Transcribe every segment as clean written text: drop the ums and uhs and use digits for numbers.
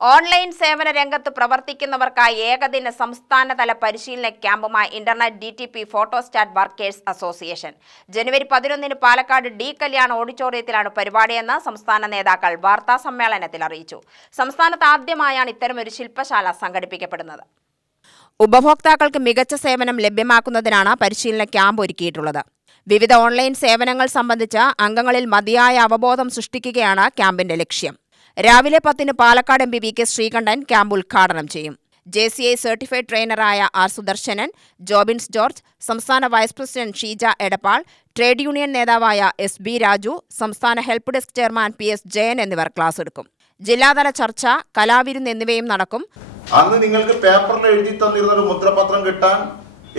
Online സേവന രംഗത്ത് പ്രവർത്തിക്കുന്നവർക്കായി ഏകദിന സംസ്ഥാനതല പരിശീലന ക്യാമ്പുമായി internet DTP photostat workers association. ജനുവരി 11-ന് പാലക്കാട് ഡി കല്യാൺ ഓഡിറ്റോറിയത്തിലാണ് പരിപാടിയെന്ന് സംസ്ഥാന നേതാക്കൾ വാർത്താസമ്മേളനത്തിൽ അറിയിച്ചു. സംസ്ഥാനത്ത് ആദ്യമായാണ് ഇത്തരമൊരു ശില്പശാല സംഘടിപ്പിക്കപ്പെടുന്നത്. ഉപഭോക്താക്കൾക്ക് മികച്ച സേവനം ലഭ്യമാക്കുന്നതിനാണ് പരിശീലന ക്യാമ്പ് ഒരുക്കിയിട്ടുള്ളത്. വിവിധ ഓൺലൈൻ സേവനങ്ങൾ സംബന്ധിച്ച് അംഗങ്ങളിൽ മതിയായ അവബോധം സൃഷ്ടിക്കുകയാണ് ക്യാമ്പിന്റെ ലക്ഷ്യം. രാവിലെ 10-ന് Palakkad MP VK Sreekandan camp ഉദ്ഘാടനം ചെയ്യും. JCI സർട്ടിഫൈഡ് ട്രെയിനറായ R സുദർശനൻ, ജോബിൻസ് ജോർജ്, സംസ്ഥാന vice president Sheeja Edappal, trade union നേതാവായ SB രാജു, സംസ്ഥാന help desk chairman PS Jayan എന്നിവർ ക്ലാസ് എടുക്കും. ജില്ലാതല ചർച്ച, കലാവിരുന്ന് എന്നിവയും നടക്കും. അന്ന് നിങ്ങൾക്ക് പേപ്പറിൽ എഴുതി തന്നിരുന്ന ഒരു മുദ്രപത്രം കിട്ടാൻ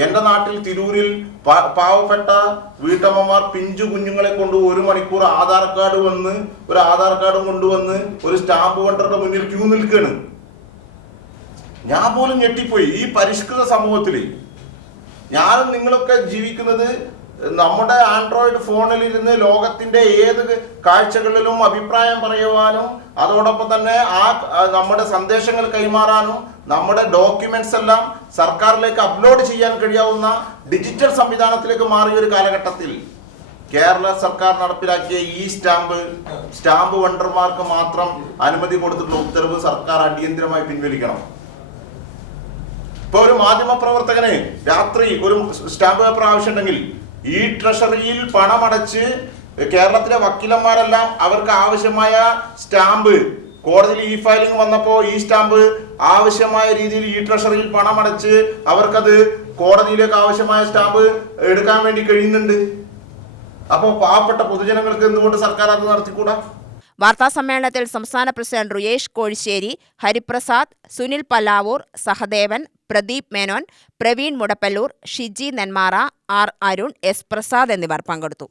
എന്റെ നാട്ടിൽ തിരൂരിൽ പാവപ്പെട്ട വീട്ടമ്മമാർ പിഞ്ചു കുഞ്ഞുങ്ങളെ കൊണ്ട് 1 മണിക്കൂർ ഒരു ആധാർ കാർഡും കൊണ്ടുവന്ന് ഒരു സ്റ്റാമ്പ് കൗണ്ടറുടെ മുന്നിൽ ക്യൂ നിൽക്കുകയാണ്. ഞാൻ പോലും ഞെട്ടിപ്പോയി. ഈ പരിഷ്കൃത സമൂഹത്തിൽ ഞാനും നിങ്ങളൊക്കെ ജീവിക്കുന്നത് നമ്മുടെ ആൻഡ്രോയിഡ് ഫോണിൽ ഇരുന്ന് ലോകത്തിന്റെ ഏത് കാഴ്ചകളിലും അഭിപ്രായം പറയുവാനും അതോടൊപ്പം തന്നെ നമ്മുടെ സന്ദേശങ്ങൾ കൈമാറാനും നമ്മുടെ ഡോക്യുമെന്റ്സ് എല്ലാം സർക്കാരിലേക്ക് അപ്ലോഡ് ചെയ്യാൻ കഴിയാവുന്ന ഡിജിറ്റൽ സംവിധാനത്തിലേക്ക് മാറിയ ഒരു കാലഘട്ടത്തിൽ കേരള സർക്കാർ നടപ്പിലാക്കിയ ഈ സ്റ്റാമ്പ് വെണ്ടർമാർക്ക് മാത്രം അനുമതി കൊടുത്തിട്ടുള്ള ഉത്തരവ് സർക്കാർ അടിയന്തരമായി പിൻവലിക്കണം. ഇപ്പൊ ഒരു മാധ്യമ പ്രവർത്തകന് രാത്രി ഒരു സ്റ്റാമ്പ് പേപ്പർ ആവശ്യമുണ്ടെങ്കിൽ ഈ ട്രഷറിയിൽ പണമടച്ച് കേരളത്തിലെ വക്കീലന്മാരെല്ലാം അവർക്ക് ആവശ്യമായ സ്റ്റാമ്പ് കോടതിയിൽ ഫയലിംഗ് വന്നപ്പോൾ ഈ സ്റ്റാമ്പ് ആവശ്യമായ രീതിയിൽ ഈ ട്രഷറിയിൽ പണമടച്ച് അവർക്കത് കോടതിയിലേക്ക് ആവശ്യമായ സ്റ്റാമ്പ് എടുക്കാൻ വേണ്ടി കഴിയുന്നുണ്ട്. അപ്പോൾ പാവപ്പെട്ട പൊതുജനങ്ങൾക്ക് എന്തുകൊണ്ട് സർക്കാർ അത് നടത്തിക്കൂടാ? വാർത്താസമ്മേളനത്തിൽ സംസ്ഥാന president Ruyesh Kozhissery, Hariprasad, Sunil Pallavur, Sahadevan, Pradeep Menon, Praveen Mudappallur, Shiji Nenmara, R Arun, S Prasad എന്നിവർ പങ്കെടുത്തു.